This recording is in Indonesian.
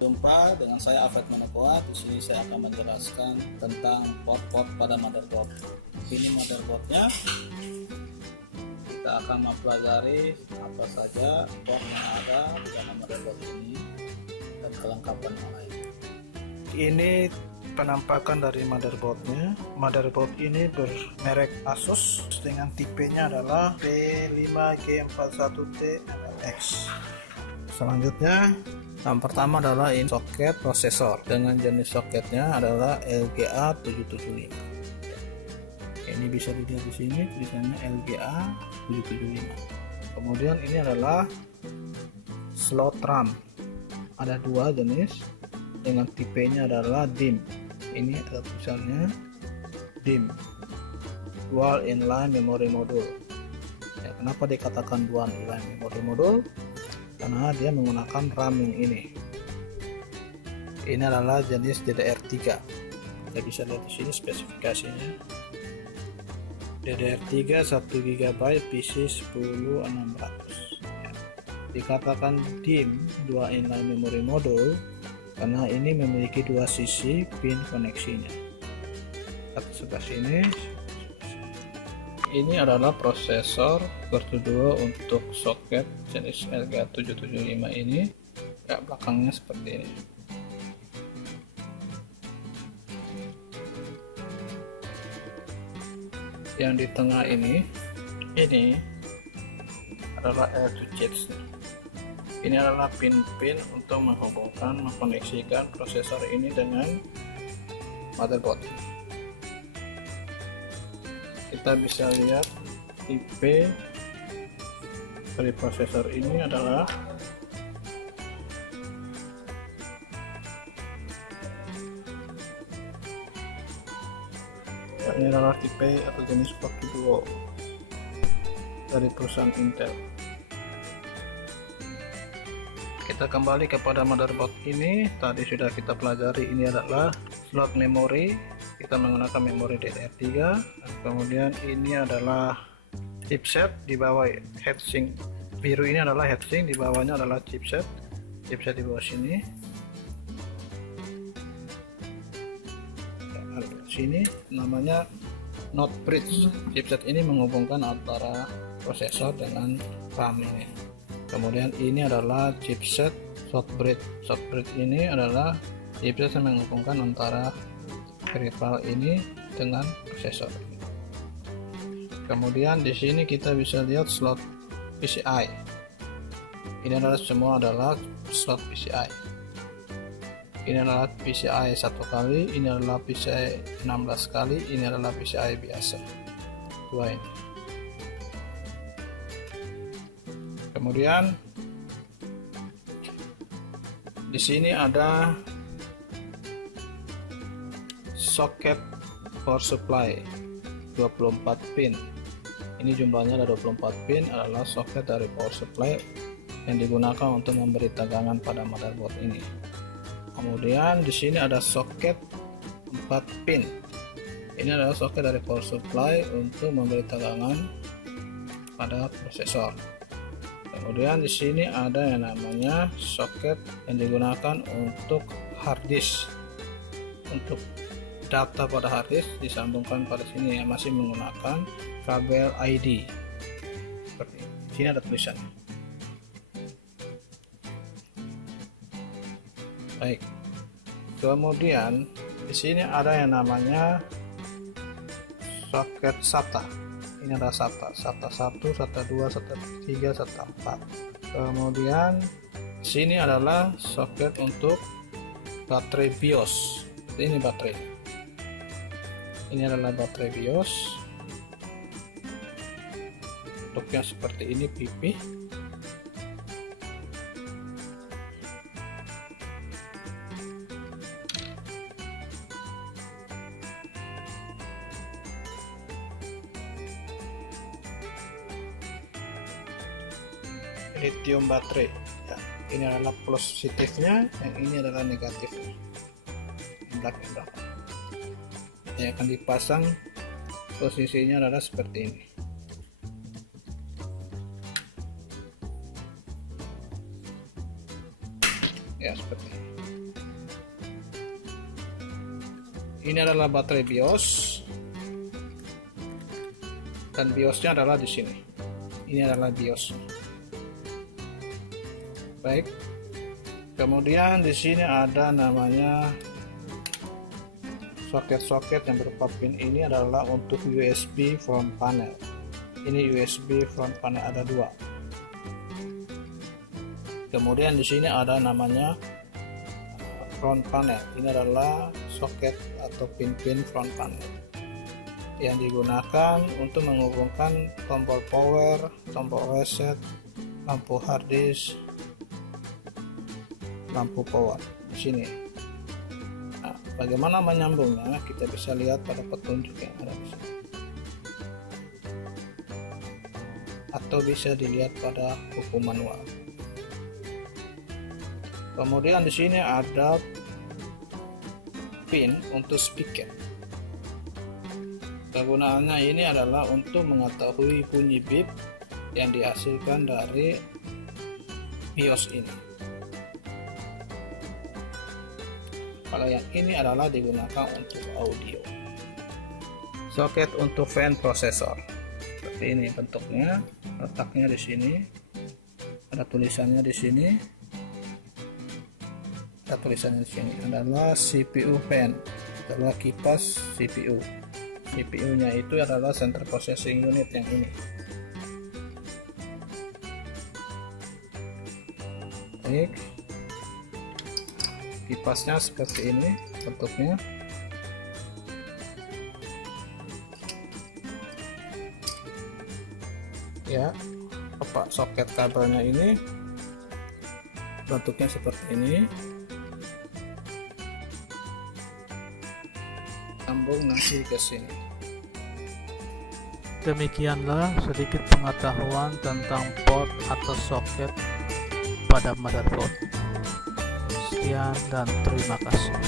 Jumpa dengan saya Afet Manopoat. Di sini saya akan menjelaskan tentang port-port pada motherboard. Ini motherboardnya. Kita akan mempelajari apa saja port yang ada di dalam motherboard ini dan kelengkapan yang lain. Ini penampakan dari motherboardnya. Motherboard ini bermerek Asus dengan tipenya adalah P5G41T MLX. Selanjutnya, yang pertama adalah ini soket prosesor dengan jenis soketnya adalah LGA 775. Ini bisa dilihat di sini tulisannya LGA 775. Kemudian ini adalah slot RAM. Ada dua jenis dengan tipenya adalah DIMM. Ini ada tulisannya DIMM, Dual Inline Memory Module. Ya, kenapa dikatakan Dual Inline Memory Module? Karena dia menggunakan RAM yang ini. Ini adalah jenis DDR3. Kita bisa lihat di sini spesifikasinya. DDR3 1 GB PC 10600. Ya. Dikatakan DIMM, Dual Inline Memory Module, karena ini memiliki dua sisi pin koneksinya. Satu sebelah sini. Ini adalah prosesor bertujuan untuk soket jenis LGA775 ini. Ya, belakangnya seperti ini. Yang di tengah ini adalah L2 chips. Ini adalah pin-pin untuk menghubungkan, mengkoneksikan prosesor ini dengan motherboard. Kita bisa lihat tipe dari prosesor ini adalah ini adalah tipe atau jenis Pocky Duo dari perusahaan Intel. Kita kembali kepada motherboard ini. Tadi sudah kita pelajari, ini adalah slot memori. Kita menggunakan memori DDR3. Kemudian ini adalah chipset, di bawah heatsink biru ini adalah heatsink, di bawahnya adalah chipset di bawah sini. Sini namanya Node Bridge. Chipset ini menghubungkan antara prosesor dengan RAM ini. Kemudian ini adalah chipset short bridge. Short bridge ini adalah chipset yang menghubungkan antara peripheral ini dengan prosesor. Kemudian di sini kita bisa lihat slot PCI. Ini adalah semua adalah slot PCI. Ini adalah PCI 1 kali, ini adalah PCI 16 kali, ini adalah PCI biasa. Dua ini. Kemudian di sini ada soket power supply 24 pin. Ini jumlahnya ada 24 pin, adalah soket dari power supply yang digunakan untuk memberi tegangan pada motherboard ini. Kemudian di sini ada soket 4 pin. Ini adalah soket dari power supply untuk memberi tegangan pada prosesor. Kemudian di sini ada yang namanya soket yang digunakan untuk hard disk. Untuk data pada hard disk disambungkan pada sini, yang masih menggunakan kabel ID. Seperti ini. Di sini ada tulisannya. Baik. Kemudian di sini ada yang namanya soket SATA. Ini ada SATA 1, SATA 2, SATA 3, SATA 4. Kemudian di sini adalah soket untuk baterai BIOS. Ini baterai. Ini adalah baterai BIOS. Bentuknya seperti ini, pipih. Lithium baterai. Ya, ini adalah positifnya, yang ini adalah negatifnya. Belakang. Yang akan dipasang posisinya adalah seperti ini. Ya, seperti ini. Ini adalah baterai BIOS, dan BIOSnya adalah di sini. Ini adalah BIOS. Baik. Kemudian di sini ada namanya soket-soket yang berupa pin. Ini adalah untuk USB front panel. Ini USB front panel, ada 2. Kemudian di sini ada namanya front panel. Ini adalah soket atau pin-pin front panel yang digunakan untuk menghubungkan tombol power, tombol reset, lampu hard disk, lampu power di sini. Nah, bagaimana menyambungnya kita bisa lihat pada petunjuk yang ada di sini, atau bisa dilihat pada buku manual. Kemudian di sini ada pin untuk speaker. Kegunaannya ini adalah untuk mengetahui bunyi bip yang dihasilkan dari BIOS ini. Kalau yang ini adalah digunakan untuk audio. Soket untuk fan prosesor. Seperti ini bentuknya, letaknya di sini. Ada tulisannya di sini. Ada tulisannya di sini. Adalah CPU fan, adalah kipas CPU. CPU-nya itu adalah Center Processing Unit yang ini. Baik. Kipasnya seperti ini bentuknya. Ya, soket kabelnya ini bentuknya seperti ini. Sambung nanti ke sini. Demikianlah sedikit pengetahuan tentang port atau soket pada motherboard. Sekian dan terima kasih.